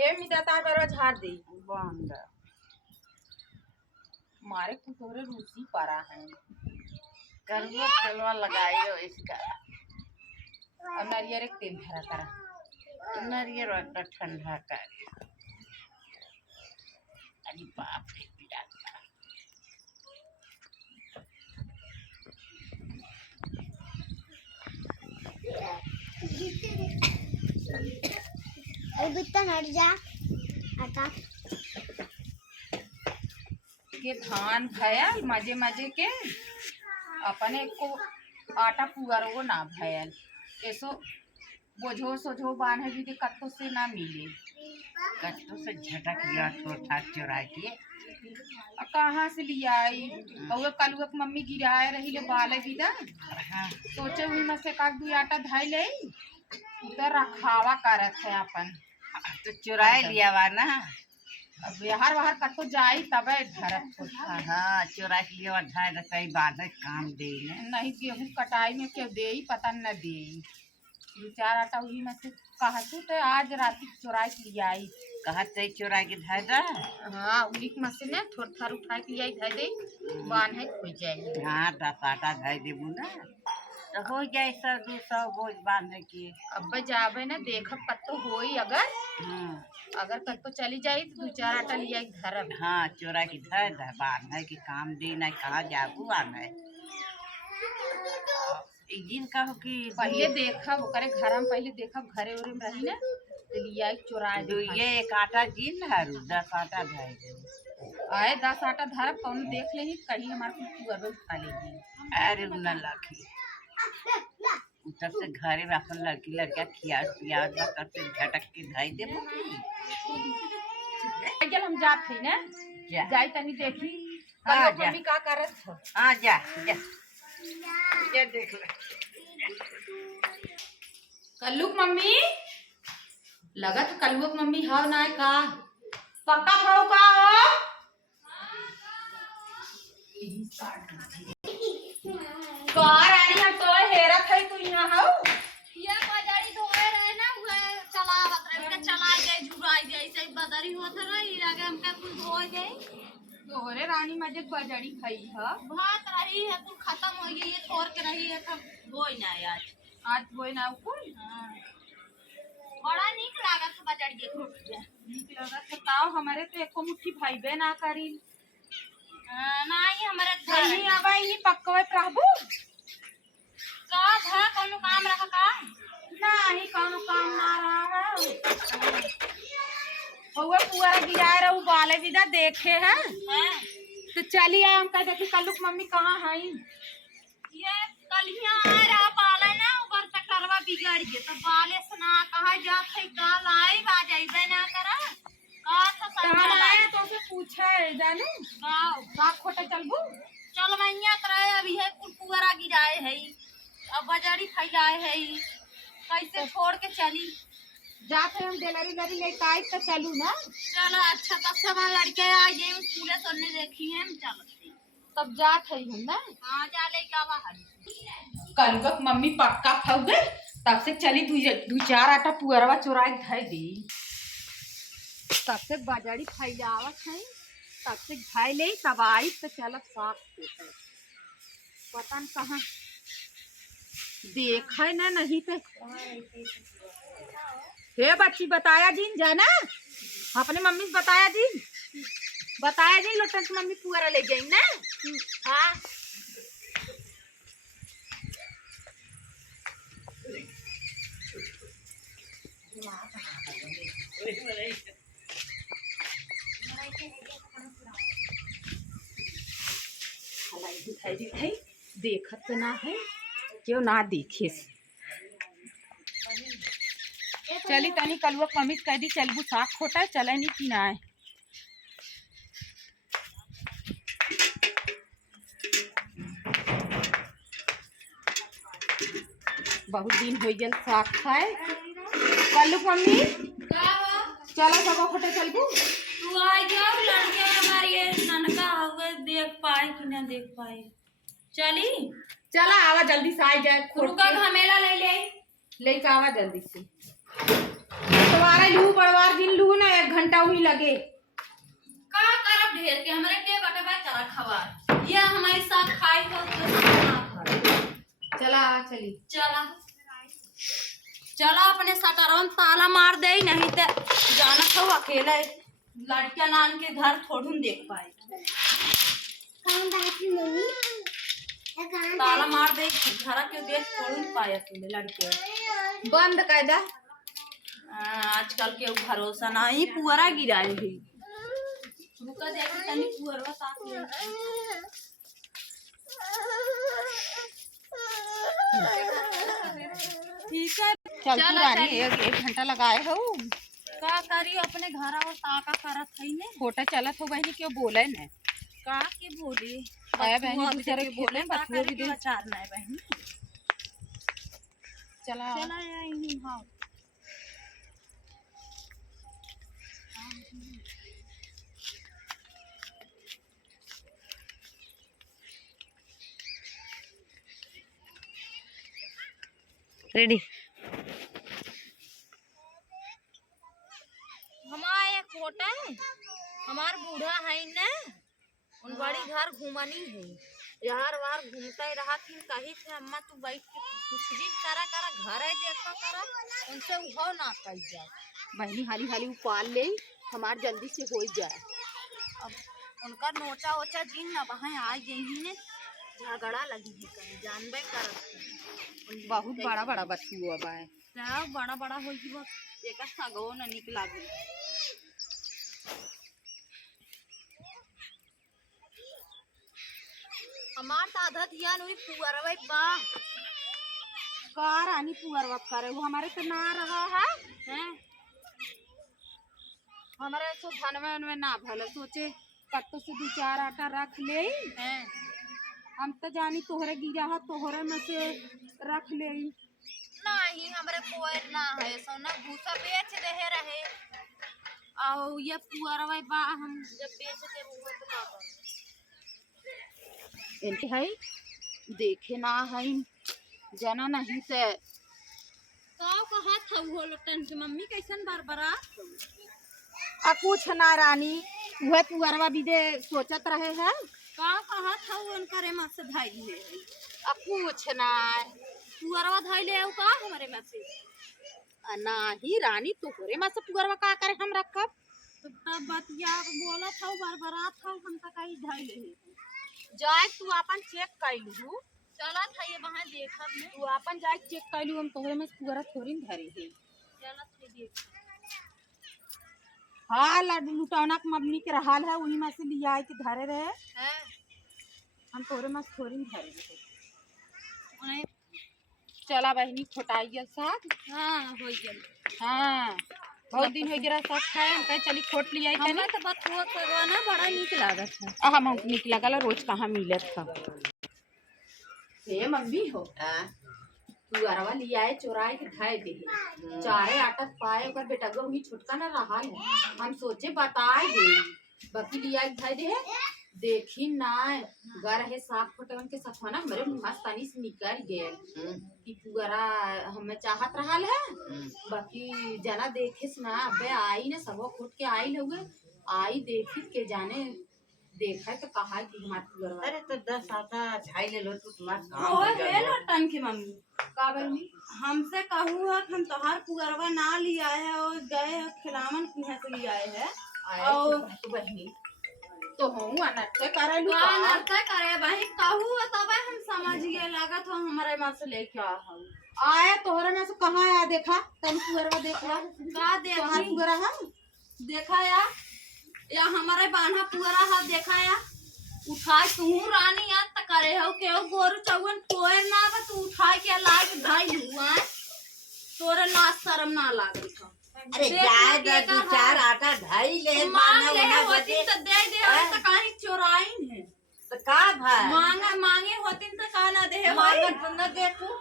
हे मिदाता बरो झाड़ दे बंद मारे को तोरे रूसी परा है करवा तेलवा लगाइयो इसका और नारियल एक तेल भरा करा नारियल वाला ठंडा कर। अरे बाप रे बिराता अब इतना हट जा आटा के धान भयल मजे मजे के अपने को आटा पुअरो ना भयल ऐसो बोझो सोझो बांधे भी कत्तो से ना मिले कच्चों से झटक लिया थोड़ा चुरा के कहाँ से लिया आई और कल मम्मी गिराए रही ले बाले बिदा हाँ सोचे हुई में से काक दू आटा धाई ले उधर रखावा करत है अपन तो चुराए लिया वा ना। अब बिहार बाहर कतो जाई तबे धरत होता हाँ चुरा के लिया ढाई रसाई बांधे काम दे नहीं गेहूं कटाई में क्यों दे पता न दे दो चार आटा वही में से कहतू तो आज रात चुरा के लिया आई कहा चाहे चुरा के धाय दा। हाँ उलिक मशीन है थोड़ा थार उठा के लिया धाय दे बांधे हो जाए। हाँ 10 आटा धाय देबू ना तो हो जाए 100-200 बोझ बांधे की। अब जाबे ना देखब कतो होई अगर कतो चली जाई तो 2-4 आटा लिया धरब। हाँ चोरा की धाय दा बांधे की काम दे ना कहा जाबू आने जिन कहो कि पहले देखब करे घर में पहले देखब घरे उरे में रही ना तो लिया चुरा दे ये एक आटा जिन हरू 10 आटा धाय दे आए 10 आटा धरब कौन देख ले कहीं हमारे को पुअर उठा लेगी। अरे उन्ना लाखी तब से घरे में अपन लड़की लड़का खिया पिया तब से झटक के धाई देबो चल हम जात है ना जाई तनी देखी हाँ, मम्मी का करत हो। हाँ जा जा ये देख ले कल्लुक मम्मी लगत कल्लुक मम्मी हाव ना का पक्का भाव का हो कार आनी हम तो हेरत है तू यहाँ हो ये बाजारी धोए रहे ना वो चलावत रहे के चला गए झुराई गए से बदरी होत रही आगे हमके कुछ धोए गए तोरे रानी मजे बजड़ी खाई है भात रही है तू खत्म हो गई ये छोड़ के रही है तब धोई ना आज कोई ना कोई बड़ा नीक लागत बाजारी के रोटी नीक लगत बताओ हमारे तो एको मुट्ठी भाईबे ना करी नहीं हमारे नहीं आवा ही पक्कवे प्रभु का था कोनो काम रहा का नहीं कौनो काम ना रहा हुए पुअरा गिरा रहू बाले विदा देखे है हैं तो चली आए हम कह देखी कल्लुक मम्मी कहाँ है ये कलिया आ रहा बाले ना ऊपर तक करवा बिगड़ गए तो बाले से ना कहा जात है का लाई बा जाइबे ना करा का था हम आए तो से पूछे जानू गाओ का खोटे चलबू चल मैया करे अभी है पुअरा गिराए है अब बाजारी फैलाए है कैसे छोड़ के चली जाते हम डेलरी लरी ले काई तो चलू ना चलो अच्छा तब सब लड़के आ गए स्कूल सुनने देखी है चलो तब जात है हम ना हाँ जा ले जावा हरी कल्लुक मम्मी पक्का खाऊ गए तब से चली दू चार आटा पुअरवा चुराई खाई दी तब से बाजारी फैलावत है तब से खाई ले तब आई तो चलत साफ होता पता न कहाँ देखा ना नहीं पे हे बच्ची बताया जी जाना अपने मम्मी से बताया जी लोटन की मम्मी पुअरा ले जाई ना हाँ दिखाई देखत तो ना है क्यों ना देखे चली तनी कलुआ कमित कह दी चलबू साग खोटा चले नहीं कि ना है बहुत दिन हो गया साग खाए कलुक मम्मी चलो सब खोटे चलबू तू आ जाओ लड़के हमारी ये ननका होवे देख पाए कि ना देख पाए चली चला आवा जल्दी से आ जाए रुका घमेला ले ले लेके आवा जल्दी से तुम्हारा लू बड़वार दिन लू ना जा वही लगे। का करब ढेर के हमरे के बटवा करा खबर ये हमारी साथ खाई तो ना खाई। चला चली। चला चला अपने सटरवन ताला मार दे नहीं तो जाना तो अकेला लड़कियां नान के घर थोड़ू देख पाए। ताला मार दे घर के देख थोड़ू पाए अकेले लड़के बंद कर दा। आजकल के भरोसा नहीं पुअरा गिराए हुई रुका देख तनी पुअरवा साथ ले ठीक है। चल चलो, रानी चलिए। एक घंटा लगाए हो। का करी अपने घर और ताका करत है ने फोटा चलत हो बहनी क्यों बोले ने। का के बोली आया बहनी बथुआ दूसरे के बोले का बथुआ करी भी के दे। अचार नहीं बहन चला चला यही हां रेडी। हमारा एक कोटा है हमार बूढ़ा है ना उन बड़ी घर घूमनी है यार वार घूमता ही रहा थी कही थे अम्मा तू बैठ के कुछ दिन करा करा घर है देखा करा उनसे उहो ना कही जाए बहनी हाली हाली उपाल ले हमार जल्दी से हो जाए। अब उनका नोचा ओचा दिन न वहाँ आ गई ने झगड़ा लगी है कहीं जानबे करत बहुत बड़ा बड़ा बथुआ बा है। सब बड़ा बड़ा हो जीव एक सगो न निक लागे हमार तो आधा दिया नहीं पुअरवे बा का रानी पुअरवा करे वो हमारे तो ना रहा है हैं हमारे तो धनवे उनवे ना भले सोचे कत्तो से दो चार आटा रख ले। हैं हम तो जानी तोहरे गिरा है तोहरे में से रख ले। नहीं हमरे कोई ना है सोना भूसा बेच रहे रहे और ये पुअरवे बा हम जब बेच दे वो तो ना कर इनके है देखे ना है जना नहीं से का कहा था वो लटन के मम्मी कैसन बरबरा आ कुछ ना रानी वह पुअरवा भी दे सोचत रहे हैं। का कहा था वो उनका माँ से धाई ले आ कुछ ना पुअरवा धाई ले का हमारे माँ से नाही रानी तोहरे में से पुअरवा का करे हम रखब। तो तब बतिया बोला था बरबरा था हम तक कहीं धाई ले जाए तू अपन चेक कर लू। चला था ये वहाँ देखा में तू अपन जाए चेक कर लू हम तोहरे में से पुअरा थोड़ी न धरे है। चला था देख हाँ लुटौना के मम्मी के रहाल है वही में से लिया है कि धरे रहे हैं हम तोहरे में से थोड़ी न धरे रहे। उन्हें चला बहनी खोटाइया साथ। हाँ हो गया हाँ बहुत दिन हो गया सब खाए हम कहे चली खोट लिया हमें तो बथुआ करवाना बड़ा नीक लागत है हम निक लगल रोज कहाँ मिलत था। हे मम्मी हो तू अरवा लिया है चोराए के खाए दे चाहे आटा पाए ओकर बेटा गो ही छुटका ना रहा है हम सोचे बताए दे बाकी लिया के खाए दे देखी ना गर है साफ फटवन के सफाना हमरे मुंह तनी से निकल गए कि पुअरा हमें चाहत रहा है बाकी जना देखे ना अबे आई ना सबो खोट के आई लोगे आई देखी के जाने देखा तो कहा कि हमारे पुअरवा अरे तो 10 आटा झाई ले लो तू तुम्हारा काम वो हो है जाएगा। लटन की मम्मी का बहनी हमसे कहूँ है हम तोहार पुअरवा ना लिया है और गए हैं खिलावन कुहा से लिया है आए तो बहनी तो हूँ अनट से करे लू का नरता करे भाई कहूँ है तब हम समझ गए लागत हो हमारे माँ से लेके आ हम आया तोहरे में से कहाँ आया देखा तन पुअरवा देख ला का तोहार देखी पुअरा है देखा या हमारे बान्हा पुअरा है देखा या उठाए तू रानी याद तक करे हो के गोरु चौवन कोए ना बा तू उठाए के लाग धाई हुआ तोरे ना शर्म ना लागल था अरे जाए दे तू चार आटा ढाई ले मांग बाना ले बना होती बजे तो दे दे और तो काहे चोराइन है तो का भाई मांगा मांगे होती तो का ना दे मांग भाई तो न दे तू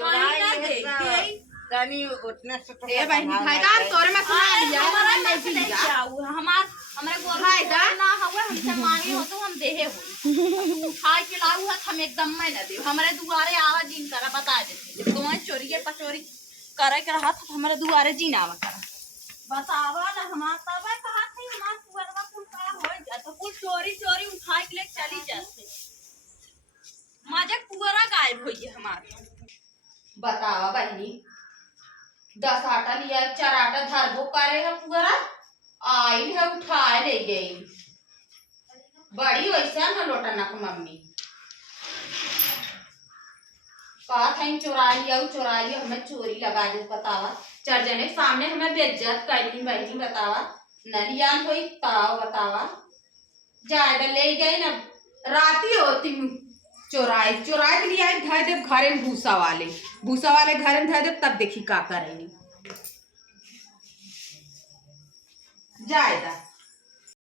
काहे ना दे चुराई दे तनी उतने से तो ए बहनी भाईदार तोरे में सुना लिया हमारा हम नहीं नहीं दिया हमार हमरे गोरु ना हुए हमसे मांगे हो तो हम देहे हो उठाए के लाऊ है हम एकदम में न दे हमारे दुआरे आवा जीन करा बता दे तो चोरी के पचोरी करे के रहा तो हमारे दुआरे जीन आवा करा बतावा ना हमार तब कहा कुल चोरी चोरी उठा के ले चली जाते माजा पुअरा गायब होई है हमारे। बतावा बहनी 10 आटा लिया 4 आटा धरबो करे है पूरा आई है उठाए ले गई बड़ी वैसा न लोटनक मम्मी कहा था इन चोरा लिया हमें चोरी लगा दे बतावा 4 जने के सामने हमें बेइज्जत कैली बहनी बतावा न लिया कोई ताव बतावा ज्यादा ले गई ना राती होती चोराई के लिए आई धर दे घरे में भूसा वाले घरे में धर दे तब देखी का करेंगे जायदा